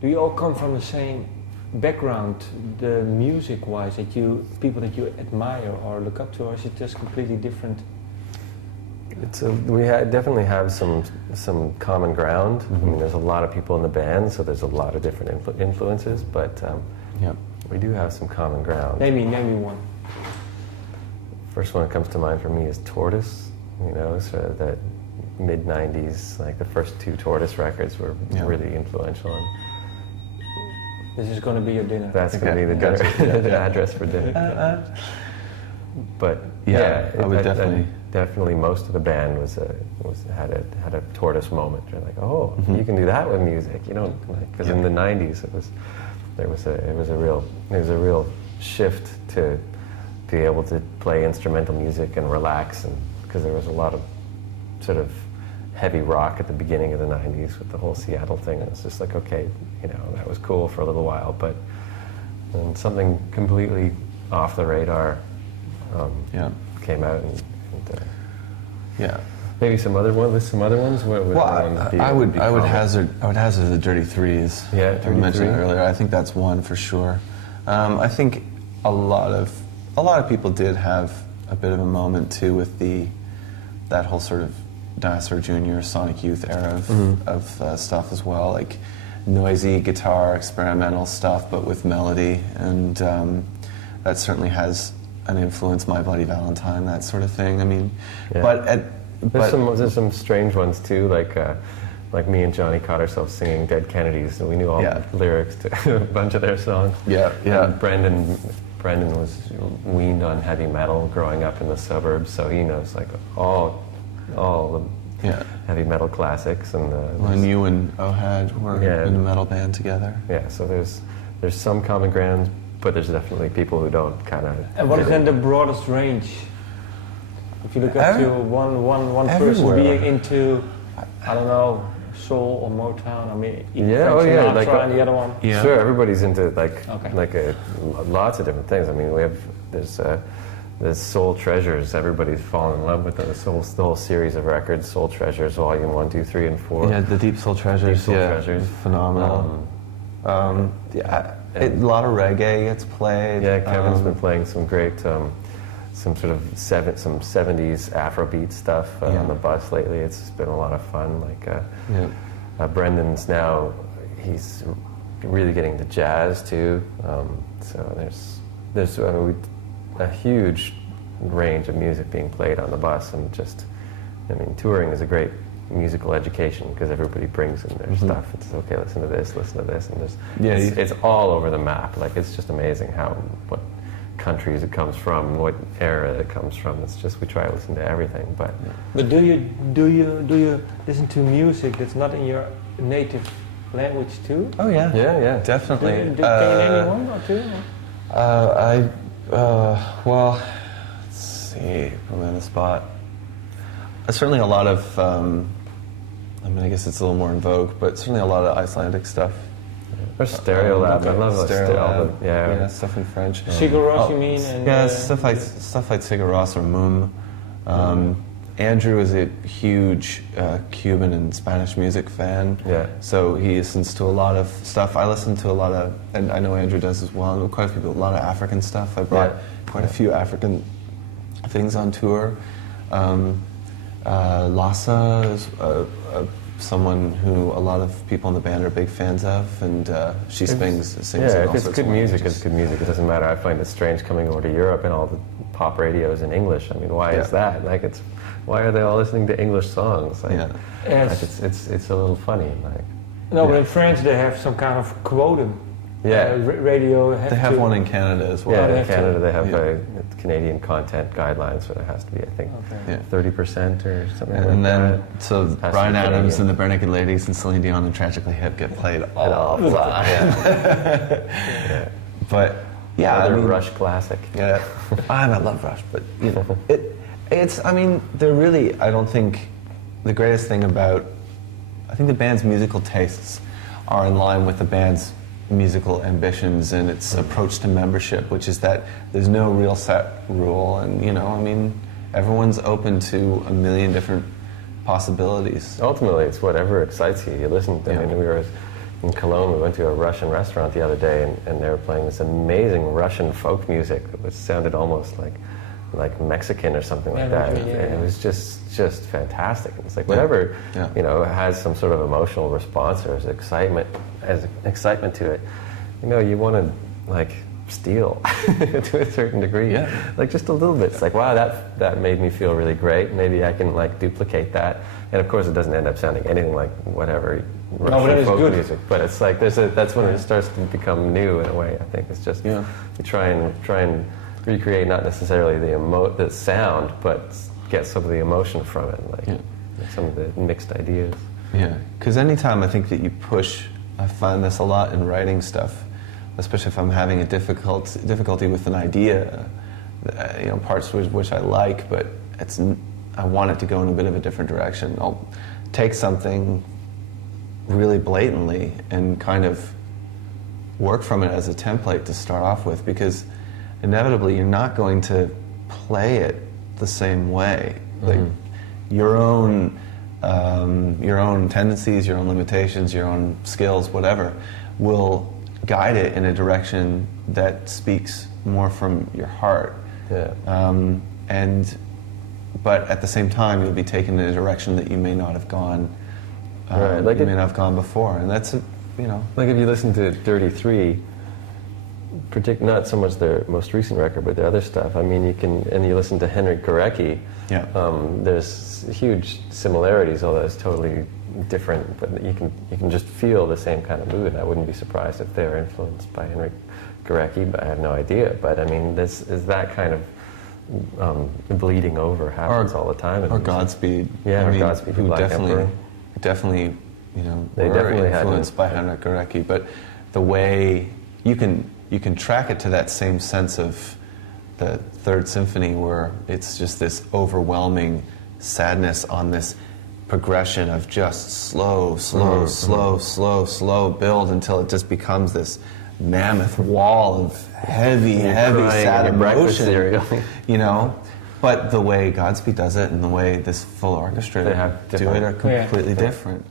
Do you all come from the same background, the music-wise, that people that you admire or look up to, or is it just completely different? We definitely have some common ground. I mean, there's a lot of people in the band, so there's a lot of different influences, but we do have some common ground. Name me one. First one that comes to mind for me is Tortoise. You know, so that mid-90s, like the first 2 Tortoise records were really influential. And this is going to be your dinner. that's going to be the dinner, the address for dinner. But I would definitely most of the band had a Tortoise moment. They're like, oh, you can do that with music. You know, because in the '90s it was a real shift to be able to play instrumental music and relax, and because there was a lot of sort of heavy rock at the beginning of the '90s with the whole Seattle thing. And it's just like, okay, you know, that was cool for a little while, but then something completely off the radar came out, and maybe some other ones. I would hazard the Dirty Threes. Yeah, I mentioned earlier. I think that's one for sure. I think a lot of people did have a bit of a moment too with that whole sort of Dinosaur Jr., Sonic Youth era of stuff as well, like noisy guitar, experimental stuff, but with melody, and that certainly has an influence. My Bloody Valentine, that sort of thing. I mean, there's some strange ones too, like me and Johnny caught ourselves singing Dead Kennedys, and we knew all the lyrics to a bunch of their songs. And Brendan was weaned on heavy metal growing up in the suburbs, so he knows like all the heavy metal classics. And when you and Ohad were in a metal band together. Yeah, so there's some common ground, but there's definitely people who don't kind of. And what is then the broadest range? If you look up to one person being into, I don't know, soul or Motown, I mean, Sinatra and the other one. Yeah. Sure, everybody's into lots of different things. I mean, there's Soul Treasures. Everybody's fallen in love with the whole series of records. Soul Treasures, Volume 1, 2, 3, and 4. Yeah, the Deep Soul Treasures. Treasures, phenomenal. A lot of reggae gets played. Yeah, Kevin's been playing some great, some sort of 70s Afrobeat stuff on the bus lately. It's been a lot of fun. Brendan's now, he's really getting to jazz too. So there's a huge range of music being played on the bus, and touring is a great musical education because everybody brings in their stuff. It's okay, listen to this, and it's all over the map. Like, it's just amazing what countries it comes from, what era it comes from. It's just, we try to listen to everything. But do you listen to music that's not in your native language too? Oh yeah, definitely. Can you name one or two? Well, let's see, put me on the spot. Certainly a lot of, I guess it's a little more in vogue, but certainly a lot of Icelandic stuff. Or Stereolab. I love Stereolab. Yeah, stuff in French. Sigur Rós, you mean? And, stuff like Sigur Rós or Moom. Andrew is a huge Cuban and Spanish music fan. Yeah. So he listens to a lot of stuff. I listen to a lot of, and I know Andrew does as well, and quite a few people, a lot of African stuff. I brought quite a few African things on tour. Lhasa is someone who a lot of people in the band are big fans of, and she sings if it's good music, it's good music. It doesn't matter. I find it strange coming over to Europe and all the pop radios in English. I mean, why is that? Like, why are they all listening to English songs? Like, it's a little funny. Like, but in France they have some kind of quota. Radio. They have one in Canada as well. Yeah, in Canada they have Canadian content guidelines, so there has to be, I think, 30% or something like that. And then, so Bryan Adams and the Bare Naked Ladies and Celine Dion and Tragically Hip get played all the time. But, another Rush classic. Yeah, I love Rush, but, they're really, I don't think, the greatest thing about, I think the band's musical tastes are in line with the band's musical ambitions and its approach to membership, which is that there's no real set rule, and everyone's open to a million different possibilities. Ultimately, it's whatever excites you. You listen to. I mean, we were in Cologne, we went to a Russian restaurant the other day, and they were playing this amazing Russian folk music, which sounded almost like Mexican or something like that. And it was just fantastic. It's like whatever you know has some sort of emotional response or excitement to it. You know, you want to like steal to a certain degree, like just a little bit. It's like, wow, that made me feel really great. Maybe I can like duplicate that. And of course, it doesn't end up sounding anything like whatever Russian folk music. But it's like that's when it starts to become new in a way. I think it's just you try and recreate not necessarily the sound, but get some of the emotion from it, like some of the mixed ideas. Yeah, because anytime I think that you push, I find this a lot in writing stuff, especially if I'm having a difficulty with an idea, you know, parts which I like, but I want it to go in a bit of a different direction. I'll take something really blatantly and kind of work from it as a template to start off with, because inevitably you're not going to play it the same way. Like your own tendencies, your own limitations, your own skills, whatever, will guide it in a direction that speaks more from your heart. But at the same time, you'll be taken in a direction that you may not have gone. Like you may not have gone before, and that's like if you listen to Dirty Three, not so much their most recent record, but their other stuff. I mean, you listen to Henryk Górecki. There's huge similarities, although it's totally different. But you can just feel the same kind of mood. I wouldn't be surprised if they were influenced by Henryk Górecki, but I have no idea. But I mean, this is that kind of bleeding over happens all the time. Or Godspeed. Godspeed. Who definitely, they were definitely influenced by Henryk Górecki. But the way you can track it to that same sense of the Third Symphony, where it's just this overwhelming sadness on this progression of just slow build until it just becomes this mammoth wall of heavy sad emotion. But the way Godspeed does it and the way this full orchestra do it are completely different.